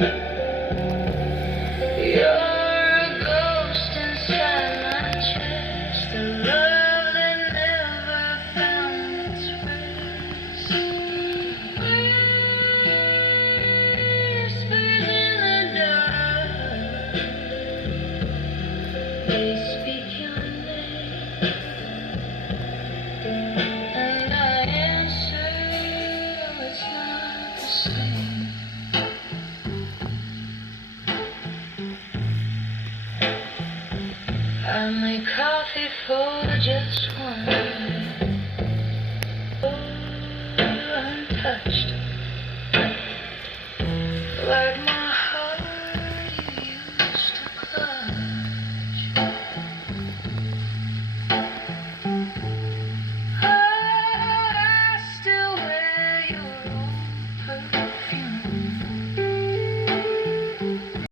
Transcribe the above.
You're a ghost inside my chest, a love that never found its rest. Whispers in the dark, they speak your name, and I answer, it's not the same. I make coffee for just